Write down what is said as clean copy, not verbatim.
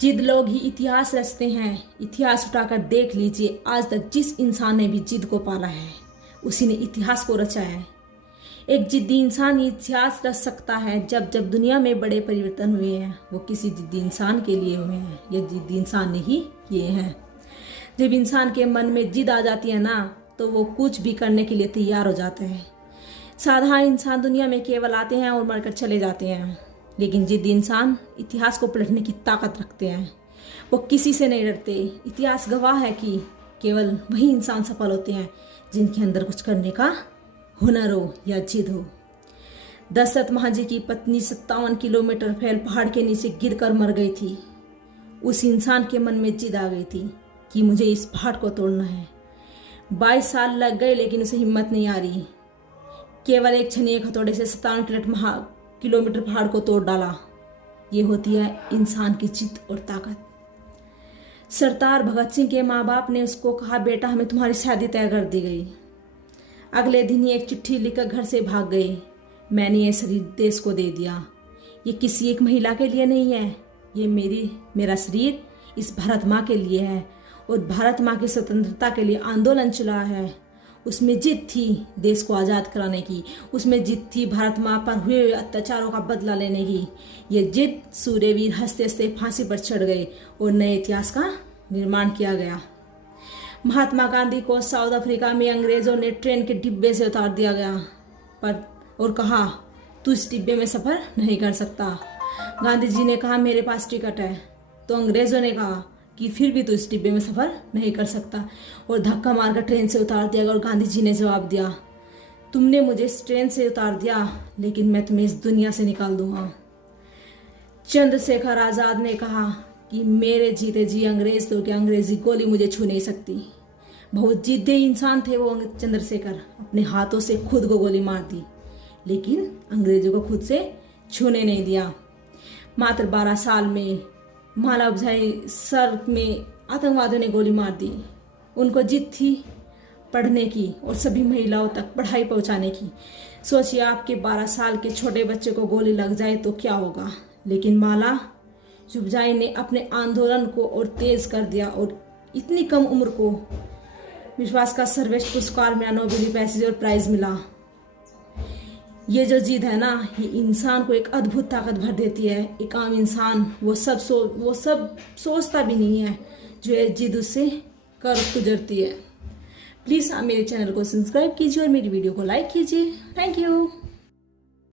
जिद लोग ही इतिहास रचते हैं। इतिहास उठाकर देख लीजिए, आज तक जिस इंसान ने भी जिद को पाला है उसी ने इतिहास को रचा है। एक जिद्दी इंसान ही इतिहास रच सकता है। जब जब दुनिया में बड़े परिवर्तन हुए हैं वो किसी जिद्दी इंसान के लिए हुए हैं, ये जिद्दी इंसान ने ही किए हैं। जब इंसान के मन में जिद आ जाती है ना, तो वो कुछ भी करने के लिए तैयार हो जाते हैं। साधारण इंसान दुनिया में केवल आते हैं और मरकर चले जाते हैं, लेकिन जिद्दी इंसान इतिहास को पलटने की ताकत रखते हैं। वो किसी से नहीं डरते। इतिहास गवाह है कि केवल वही इंसान सफल होते हैं जिनके अंदर कुछ करने का हुनर हो या जिद हो। दशरथ महाराज की पत्नी 57 किलोमीटर फैल पहाड़ के नीचे गिरकर मर गई थी। उस इंसान के मन में जिद आ गई थी कि मुझे इस पहाड़ को तोड़ना है। 22 साल लग गए लेकिन उसे हिम्मत नहीं आ रही। केवल एक छनीय हथौड़े से 57 किलोमीटर पहाड़ को तोड़ डाला। ये होती है इंसान की जिद और ताकत। सरदार भगत सिंह के माँ बाप ने उसको कहा, बेटा हमें तुम्हारी शादी तय कर दी गई। अगले दिन ही एक चिट्ठी लिखकर घर से भाग गए। मैंने ये शरीर देश को दे दिया। ये किसी एक महिला के लिए नहीं है, ये मेरा शरीर इस भारत माँ के लिए है। और भारत माँ की स्वतंत्रता के लिए आंदोलन चला है। उसमें जिद थी देश को आज़ाद कराने की, उसमें जिद थी भारत माँ पर हुए अत्याचारों का बदला लेने की। ये जिद सूर्यवीर हंसते हंसते फांसी पर चढ़ गए और नए इतिहास का निर्माण किया गया। महात्मा गांधी को साउथ अफ्रीका में अंग्रेजों ने ट्रेन के डिब्बे से उतार दिया गया और कहा, तू इस डिब्बे में सफ़र नहीं कर सकता। गांधी जी ने कहा, मेरे पास टिकट है। तो अंग्रेजों ने कहा कि फिर भी तू इस डिब्बे में सफ़र नहीं कर सकता और धक्का मारकर ट्रेन से उतार दिया गया। और गांधी जी ने जवाब दिया, तुमने मुझे इस ट्रेन से उतार दिया लेकिन मैं तुम्हें इस दुनिया से निकाल दूंगा। चंद्रशेखर आज़ाद ने कहा कि मेरे जीते जी अंग्रेज तो क्या, अंग्रेजी गोली मुझे छू नहीं सकती। बहुत जिद्दी इंसान थे वो चंद्रशेखर। अपने हाथों से खुद को गोली मार दी लेकिन अंग्रेजों को खुद से छूने नहीं दिया। मात्र 12 साल में माला भाई सर में आतंकवादियों ने गोली मार दी। उनको जिद थी पढ़ने की और सभी महिलाओं तक पढ़ाई पहुंचाने की। सोचिए आपके 12 साल के छोटे बच्चे को गोली लग जाए तो क्या होगा। लेकिन माला युवजाई ने अपने आंदोलन को और तेज कर दिया और इतनी कम उम्र को विश्वास का सर्वश्रेष्ठ पुरस्कार मिला, नोबेल पैसेज और प्राइज मिला। ये जो जिद है ना, ये इंसान को एक अद्भुत ताकत भर देती है। एक आम इंसान वो सब सोचता भी नहीं है जो ये जिद उससे कर गुजरती है। प्लीज़ आप मेरे चैनल को सब्सक्राइब कीजिए और मेरी वीडियो को लाइक कीजिए। Thank you.